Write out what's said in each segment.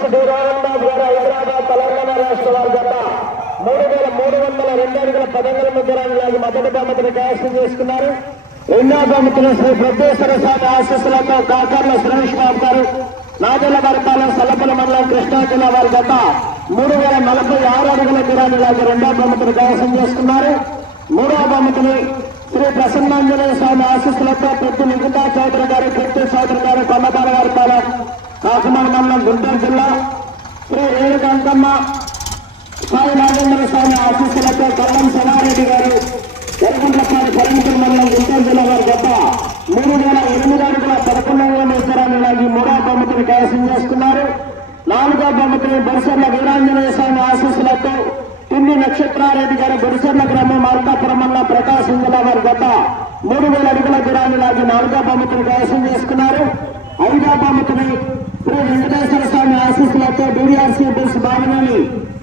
Bulls D Rohan బాబు గారు హైదరాబాద్ తెలంగాణ రాష్ట్ర వారి జత 3302 అడుగుల 10 ముద్రాన్ని మొదటి బహుమతిని కైవసం చేసుకున్నారు. రెండో బహుమతిని శ్రీ బ్రహ్మేశ్వర స్వామి ఆశీస్సులతో కాకర్ల సురేష్ బాబు గారు నాదెల్లబరపాలెం సల్లపల్లి మండలం కృష్ణా జిల్లా వారి జత 3046 అడుగుల దూరాన్ని రెండో బహుమతిని కైవసం చేసుకున్నారు. మూడవ బహుమతిని శ్రీ ప్రసన్నాంజనేయ స్వామి ఆశీస్సులతో పెద్ద నిఖితా చౌదరి గారు కీర్తి చౌదరి గారు కొండపాల వారిపాలెం కాకినాడ మండలం గుంటూరు జిల్లా శ్రీ రేణుకాంతమ్మ సాయి నాగేంద్ర స్వామి ఆశీస్సులతో కల్లం శివారెడ్డి గారు ఎర్రగుంట్లపాటి కొరంగూరు మండలం గుంటూరు జిల్లా వారి జత 3008 అడుగుల 11 మీటరాన్ని లాగి మూడవ బహుమతిని కైవసం చేసుకున్నారు. నాలుగో బహుమతిని బొరిసర్ల వీరాంజనేయ స్వామి ఆశీస్సులతో పిండి నక్షత్రారెడ్డి గారు బొరిసర్ల గ్రామం మార్కాపురం మండలం ప్రకాశం జిల్లా వారి జత 3000 అడుగుల దూరాన్ని లాగి నాలుగో బహుమతిని కైవసం చేసుకున్నారు. ఐదో బహుమతిని శ్రీ వెంకటేశ్వర స్వామి ఆశీస్సులతో డీడీఆర్సీ బుల్స్ బావినేని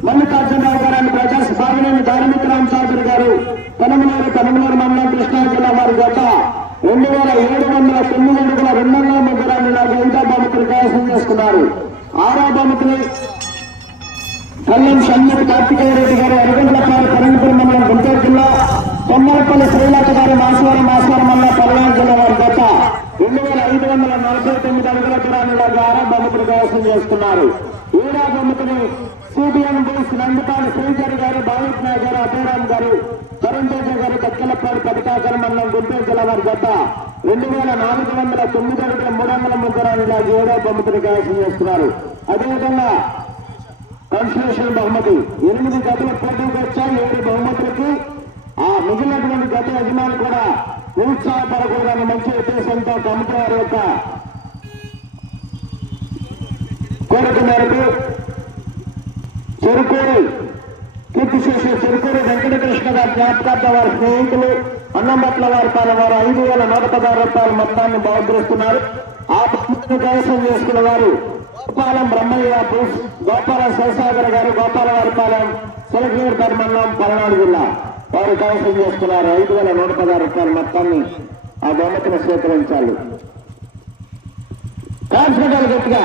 మల్లికార్జునరావు గారు ప్రజాస్ బావినేని ధార్మికరామ్ చౌదరి గారు కనమలూరు మండలం కృష్ణా జిల్లా వారి జత 2709 అడుగుల 203 దూరాన్ని లాగి ఐదో బహుమతిని కైవసం చేసుకున్నారు. ఆరో బహుమతిని కల్లం షణ్ముఖ కార్తికేయరెడ్డి గారు ఎర్రగుంట్లపాటి కొరంగూరు మండలం గుంటూరు జిల్లా కొమ్మరపల్లి శ్రీలత గారు మాసవరం మండలం పల్నాడు జిల్లా వారి జత 2549 అడుగుల దూరాన్ని లాగి ఆరో బహుమతిని కైవసం చేస్తున్నారు. ఏడో బహుమతిని సిబిఎన్ బుల్స్ నందుపాటి శ్రీధర్ గారు భావిత్ నాయక్ గారు అభిరామ్ గారు తరుణ్ గారు దక్కలపాటి పదికాకర మండలం గుంటూరు జిల్లా వారి జత 2409 అడుగుల 300 దూరాన్ని లాగి ఏడో బహుమతిని కైవసం చేస్తున్నారు. అదేవిధంగా కన్సలేషన్ బహుమతి 8 గదుల పోటీకి వచ్చాయి. 7 బహుమతులకి ఆ మిగిలినటువంటి గత యజమానులు కూడా నిరుత్సాహపడకూడదని మంచి ఉద్దేశంతో కమిటీ వారి యొక్క కోరిక మేరకు చెరుకూరు కీర్తిశేషి చెరుకూరు వెంకటకృష్ణ గారి జ్ఞాపకార్థ వారి స్నేహితులు అన్నంబట్ల వారి పాలన వారు 5116 రూపాయల మొత్తాన్ని బహుకరిస్తున్నారు. ఆ బహుమతిని కైవసం చేసుకున్న వారు గోపాలం బ్రహ్మయ్య బుల్స్ గోపాలం శివసాగర్ గారు గోపాల వారిపాలెం సిలకూరు మండలం పల్నాడు జిల్లా వారు కైవసం చేసుకున్నారు. 5116 రూపాయల మొత్తాన్ని ఆ బహుమతిని స్వీకరించాలి. కాన్ఫిడెంట్ గట్టిగా